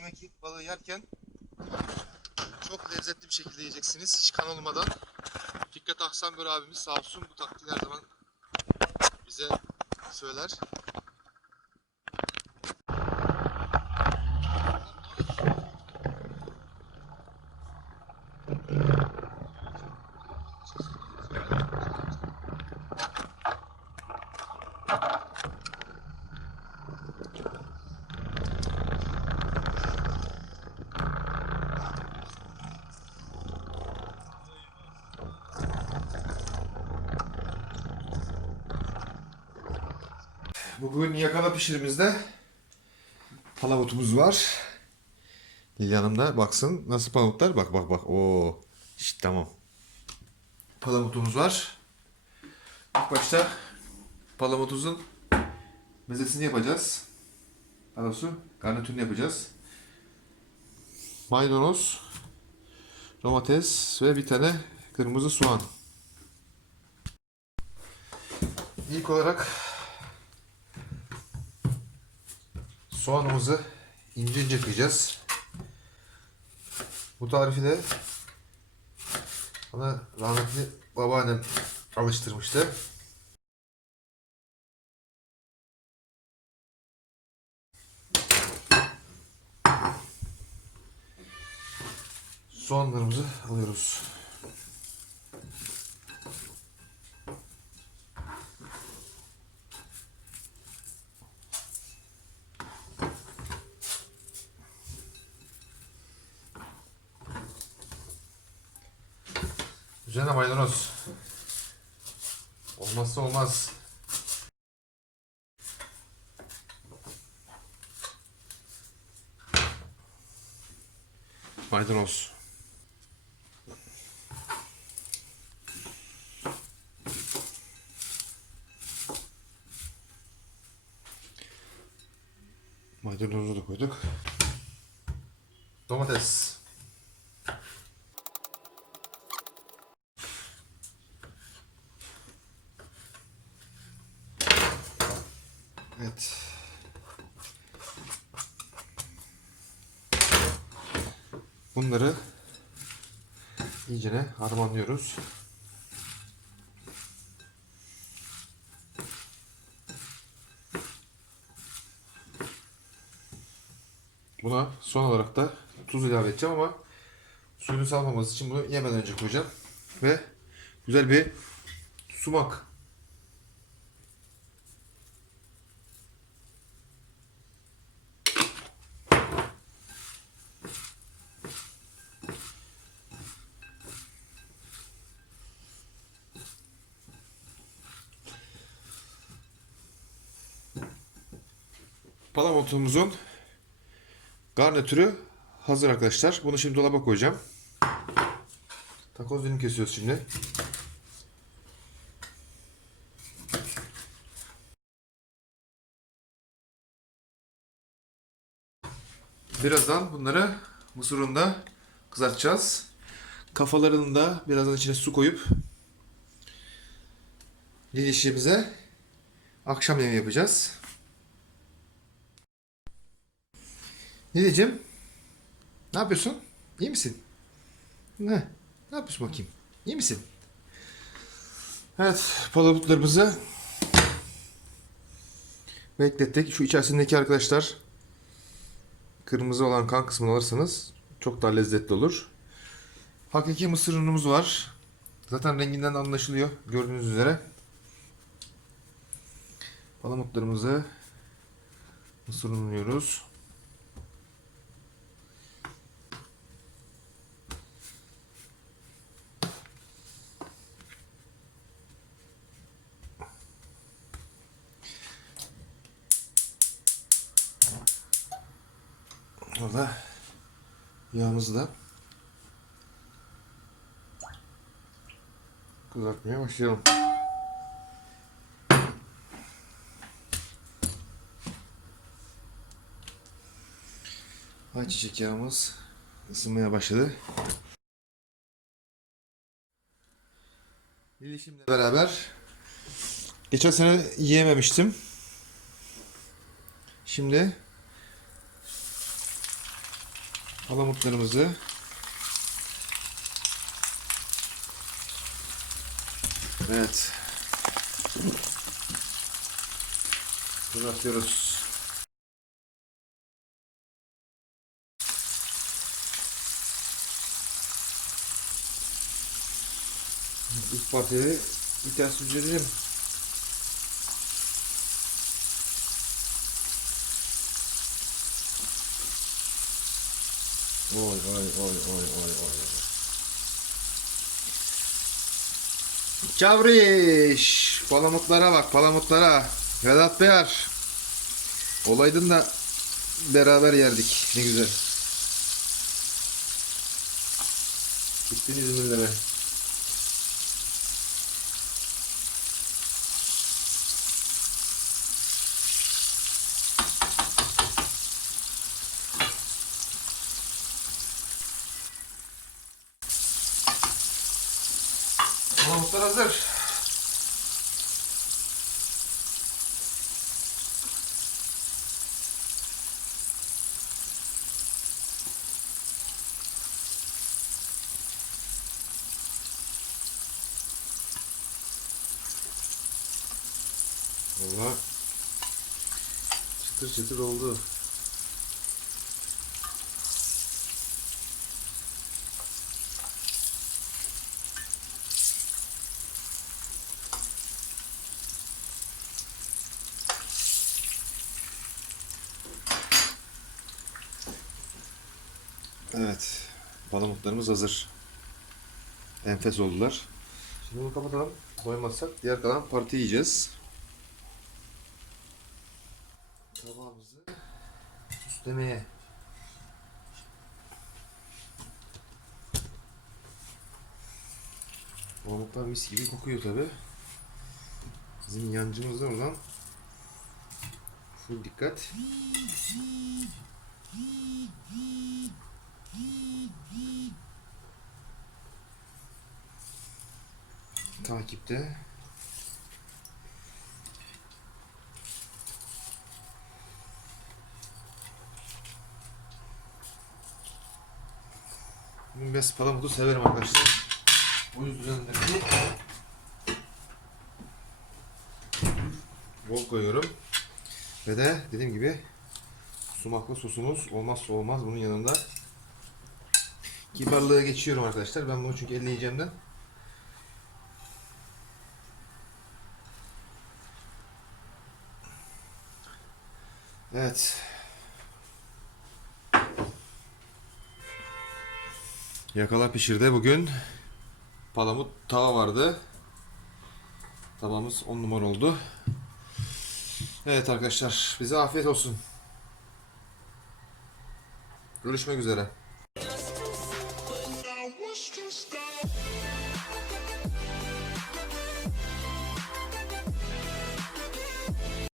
yemek balığı yerken çok lezzetli bir şekilde yiyeceksiniz. Hiç kan olmadan. Fikret Ahsanbör abimiz sağ olsun bu taktiği her zaman bize söyler. Bugün yakala pişirimizde palamutumuz var. Lili Hanım da baksın nasıl palamutlar. Bak bak bak. Oo. İşte tamam. Palamutumuz var. İlk başta palamutuzun mezesini yapacağız. Daha doğrusu garnitürünü yapacağız. Maydanoz, domates ve bir tane kırmızı soğan. İlk olarak soğanımızı ince ince kıyacağız. Bu tarifi de bana rahmetli babaannem alıştırmıştı. Soğanlarımızı alıyoruz. Üzerine maydanoz. Olmazsa olmaz. Maydanoz. Maydanozu da koyduk. Domates. Evet. Bunları iyicene harmanlıyoruz. Buna son olarak da tuz ilave edeceğim ama suyunu salmaması için bunu yemeden önce koyacağım. Ve güzel bir sumak Palamutumuzun garnitürü hazır arkadaşlar. Bunu şimdi dolaba koyacağım. Takoz dilim kesiyoruz şimdi. Birazdan bunları mısır ununda kızartacağız. Kafalarını da birazdan içine su koyup lilişimize akşam yemeği yapacağız. Nilicim, ne yapıyorsun? İyi misin? Ne? Ne yapıyorsun bakayım? İyi misin? Evet, palamutlarımızı beklettik. Şu içerisindeki arkadaşlar kırmızı olan kan kısmını alırsanız çok daha lezzetli olur. Hakiki mısır unumuz var. Zaten renginden de anlaşılıyor gördüğünüz üzere. Palamutlarımızı mısır unluyoruz. Orada yağımızı da kızartmaya başlayalım. Ayçiçek yağımız ısınmaya başladı. Lilişimle beraber geçen sene yiyememiştim. Şimdi palamutlarımızı Evet. Bırakıyoruz. İlk parçayı bir ters süzelim. Oy oy oy oy oy oy. Çavriş. Palamutlara bak palamutlara. Vedat Beyar. Olaydın da beraber yerdik. Ne güzel. Gittin İzmirlere. Palamutlar hazır. Valla çıtır çıtır oldu. Evet. Palamutlarımız hazır. Enfes oldular. Şimdi bunu kapatalım. Doymazsak diğer kalan parti yiyeceğiz. Tabağımızı süslemeye. Palamutlar mis gibi kokuyor tabi. Bizim yancımız da oradan full dikkat. Takipte. Ben bes palamudu severim arkadaşlar. O yüzden de bol koyuyorum. Ve de dediğim gibi sumaklı sosumuz olmazsa olmaz bunun yanında. Kibarlığa geçiyorum arkadaşlar. Ben bunu çünkü elle yiyeceğimden. Evet. Yakala pişirde bugün palamut tava vardı. Tavamız 10 numara oldu. Evet arkadaşlar bize afiyet olsun. Görüşmek üzere.